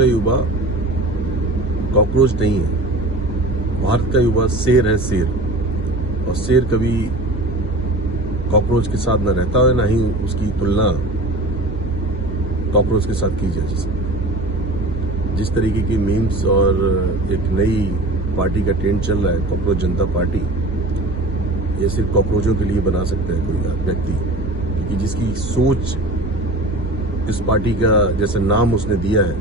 का युवा कॉकरोच नहीं है। भारत का युवा शेर है, शेर। और शेर कभी कॉकरोच के साथ न रहता है, ना ही उसकी तुलना कॉकरोच के साथ की जा सकती। जिस तरीके की मीम्स और एक नई पार्टी का ट्रेंड चल रहा है, कॉकरोच जनता पार्टी, ये सिर्फ कॉकरोचों के लिए बना सकता है कोई व्यक्ति, क्योंकि जिसकी सोच इस पार्टी का जैसे नाम उसने दिया है,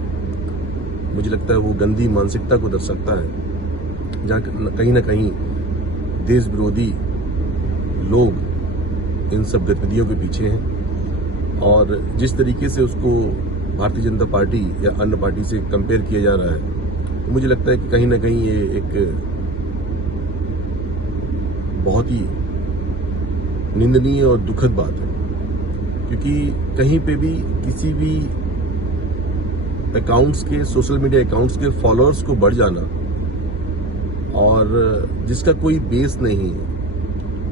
मुझे लगता है वो गंदी मानसिकता को दर्शाता है, जहाँ कहीं ना कहीं देश विरोधी लोग इन सब गतिविधियों के पीछे हैं। और जिस तरीके से उसको भारतीय जनता पार्टी या अन्य पार्टी से कंपेयर किया जा रहा है, तो मुझे लगता है कि कहीं ना कहीं ये एक बहुत ही निंदनीय और दुखद बात है, क्योंकि कहीं पे भी किसी भी अकाउंट्स के, सोशल मीडिया अकाउंट्स के फॉलोअर्स को बढ़ जाना और जिसका कोई बेस नहीं है,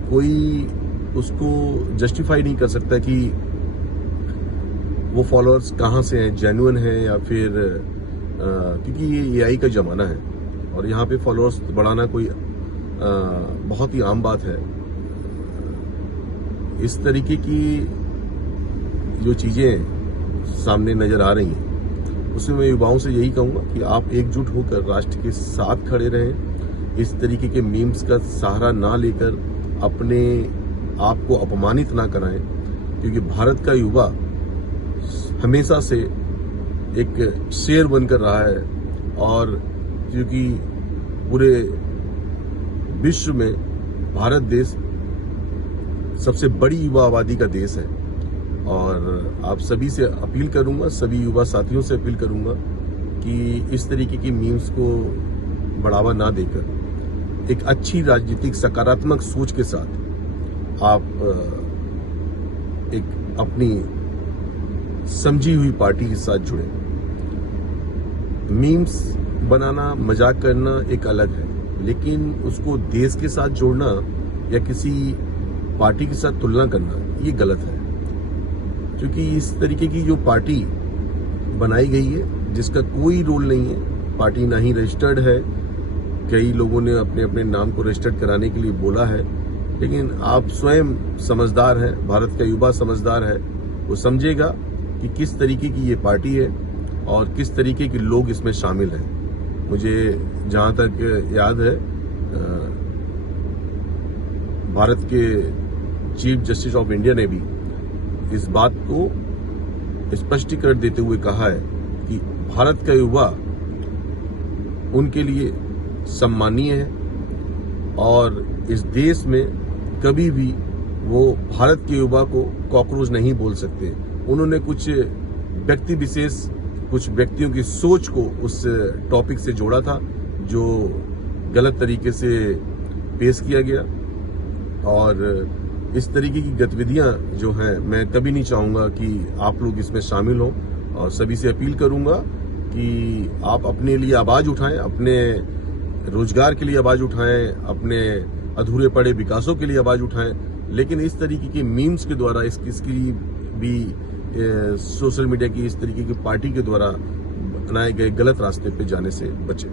कोई उसको जस्टिफाई नहीं कर सकता कि वो फॉलोअर्स कहाँ से हैं, जेन्युइन है या फिर क्योंकि ये एआई का जमाना है और यहाँ पे फॉलोअर्स बढ़ाना कोई बहुत ही आम बात है। इस तरीके की जो चीजें सामने नजर आ रही हैं, उसमें मैं युवाओं से यही कहूंगा कि आप एकजुट होकर राष्ट्र के साथ खड़े रहें। इस तरीके के मीम्स का सहारा ना लेकर अपने आप को अपमानित ना कराएं, क्योंकि भारत का युवा हमेशा से एक शेर बनकर रहा है और क्योंकि पूरे विश्व में भारत देश सबसे बड़ी युवा आबादी का देश है। और आप सभी से अपील करूंगा, सभी युवा साथियों से अपील करूंगा कि इस तरीके की मीम्स को बढ़ावा ना देकर एक अच्छी राजनीतिक सकारात्मक सोच के साथ आप एक अपनी समझी हुई पार्टी के साथ जुड़े। मीम्स बनाना, मजाक करना एक अलग है, लेकिन उसको देश के साथ जोड़ना या किसी पार्टी के साथ तुलना करना ये गलत है। क्योंकि इस तरीके की जो पार्टी बनाई गई है, जिसका कोई रोल नहीं है, पार्टी ना ही रजिस्टर्ड है, कई लोगों ने अपने अपने नाम को रजिस्टर्ड कराने के लिए बोला है, लेकिन आप स्वयं समझदार हैं, भारत का युवा समझदार है, वो समझेगा कि किस तरीके की ये पार्टी है और किस तरीके के लोग इसमें शामिल हैं। मुझे जहां तक याद है, भारत के चीफ जस्टिस ऑफ इंडिया ने भी इस बात को स्पष्टीकरण देते हुए कहा है कि भारत का युवा उनके लिए सम्मानीय है और इस देश में कभी भी वो भारत के युवा को कॉकरोच नहीं बोल सकते। उन्होंने कुछ व्यक्ति विशेष, कुछ व्यक्तियों की सोच को उस टॉपिक से जोड़ा था जो गलत तरीके से पेश किया गया। और इस तरीके की गतिविधियां जो हैं, मैं कभी नहीं चाहूंगा कि आप लोग इसमें शामिल हों और सभी से अपील करूंगा कि आप अपने लिए आवाज उठाएं, अपने रोजगार के लिए आवाज उठाएं, अपने अधूरे पड़े विकासों के लिए आवाज उठाएं, लेकिन इस तरीके की मीम्स के द्वारा, इसकी भी सोशल मीडिया की इस तरीके की पार्टी के द्वारा बनाए गए गलत रास्ते पे जाने से बचें।